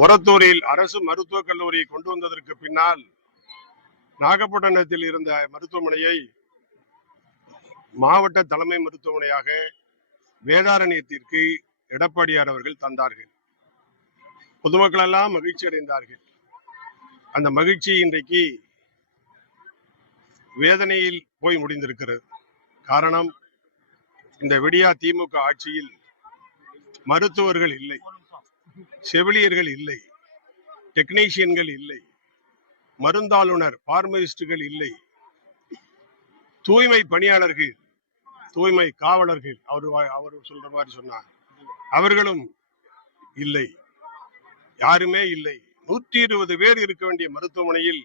ஒரத்தூரில் அரசு மருத்துவக் கல்லூரியை கொண்டு வந்ததற்கு பின்னால் நாகப்பட்டினத்தில் இருந்த மருத்துவமனையை மாவட்ட தலைமை மருத்துவமனையாக வேதாரண்யத்திற்கு எடப்பாடியார் அவர்கள் தந்தார்கள். பொதுமக்கள் எல்லாம் மகிழ்ச்சி அடைந்தார்கள். அந்த மகிழ்ச்சி இன்றைக்கு வேதனையில் போய் முடிந்திருக்கிறது. காரணம் இந்த விடியா திமுக ஆட்சியில் மருத்துவர்கள் இல்லை. செவிலியர்கள் இல்லை டெக்னீஷியன்கள் இல்லை மருந்தாளுநர் பார்மசிஸ்டுகள் இல்லை. தூய்மை பணியாளர்கள் தூய்மை காவலர்கள் அவர் அவர் சொல்ற மாதிரி சொன்னார். அவர்களும் இல்லை யாருமே இல்லை. நூற்றி இருபது பேர் இருக்க வேண்டிய மருத்துவமனையில்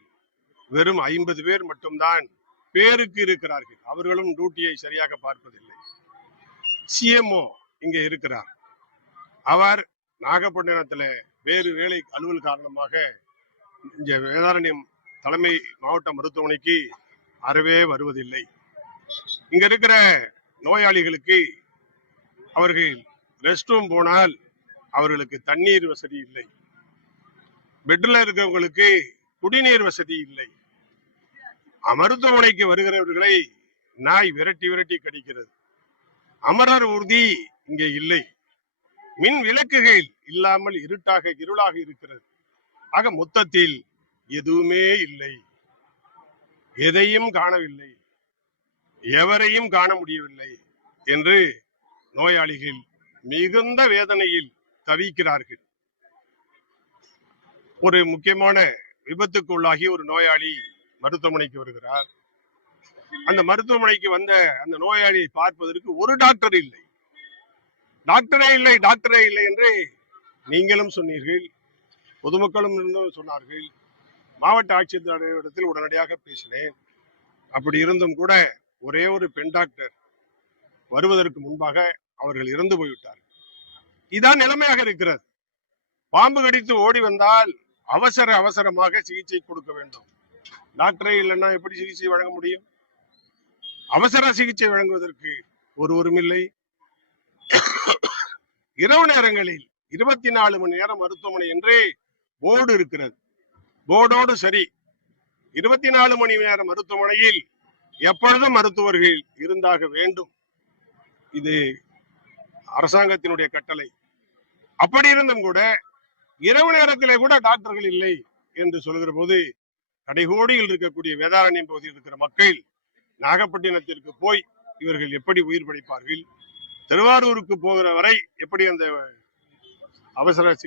வெறும் ஐம்பது பேர் மட்டும்தான் பேருக்கு இருக்கிறார்கள். அவர்களும் டியூட்டியை சரியாக பார்ப்பதில்லை. சிஎம்ஓ இங்கே இருக்கிறார். அவர் நாகப்பட்டினத்துல வேறு வேலை அலுவல் காரணமாக இந்த வேதாரண்யம் தலைமை மாவட்ட மருத்துவமனைக்கு அறவே வருவதில்லை. இங்க இருக்கிற நோயாளிகளுக்கு அவர்கள் ரெஸ்ட் ரூம் போனால் அவர்களுக்கு தண்ணீர் வசதி இல்லை. பெட்ல இருக்கிறவங்களுக்கு குடிநீர் வசதி இல்லை. மருத்துவமனைக்கு வருகிறவர்களை நாய் விரட்டி விரட்டி கடிக்கிறது. அமரர் உறுதி இங்கே இல்லை. மின் விளக்குகள் இல்லாமல் இருட்டாக இருளாக இருக்கிறது. ஆக மொத்தத்தில் எதுவுமே இல்லை. எதையும் காணவில்லை. எவரையும் காண முடியவில்லை என்று நோயாளிகள் மிகுந்த வேதனையில் தவிக்கிறார்கள். ஒரு முக்கியமான விபத்துக்கு உள்ளாகி ஒரு நோயாளி மருத்துவமனைக்கு வருகிறார். அந்த மருத்துவமனைக்கு வந்த அந்த நோயாளியை பார்ப்பதற்கு ஒரு டாக்டர் இல்லை. டாக்டரே இல்லை டாக்டரே இல்லை என்று நீங்களும் சொன்னீர்கள். பொதுமக்களும் இருந்தும் சொன்னார்கள். மாவட்ட ஆட்சியரிடத்தில் உடனடியாக பேசினேன். அப்படி இருந்தும் கூட ஒரே ஒரு பெண் டாக்டர் வருவதற்கு முன்பாக அவர்கள் இறந்து போய்விட்டார் இதான் நிலைமையாக இருக்கிறது. பாம்பு கடித்து ஓடி வந்தால் அவசர அவசரமாக சிகிச்சை கொடுக்க வேண்டும். டாக்டரே இல்லைன்னா எப்படி சிகிச்சை வழங்க முடியும்? அவசர சிகிச்சை வழங்குவதற்கு ஒருவரும் இல்லை. இரவு நேரங்களில் இருபத்தி நாலு மணி நேரம் மருத்துவமனை என்றே போர்டு இருக்கிறது. போர்டோடு சரி. இருபத்தி நாலு மணி நேர மருத்துவமனையில் எப்பொழுதும் மருத்துவர்கள் இருந்தாக வேண்டும். இது அரசாங்கத்தினுடைய கட்டளை. அப்படி இருந்தும் கூட இரவு நேரத்திலே கூட டாக்டர்கள் இல்லை என்று சொல்கிற போது கடைகோடியில் இருக்கக்கூடிய வேதாரண்யம் பகுதியில் இருக்கிற மக்கள் நாகப்பட்டினத்திற்கு போய் இவர்கள் எப்படி உயிர் பிழைப்பார்கள்? திருவாரூருக்கு போகிற வரை எப்படி அந்த அவசர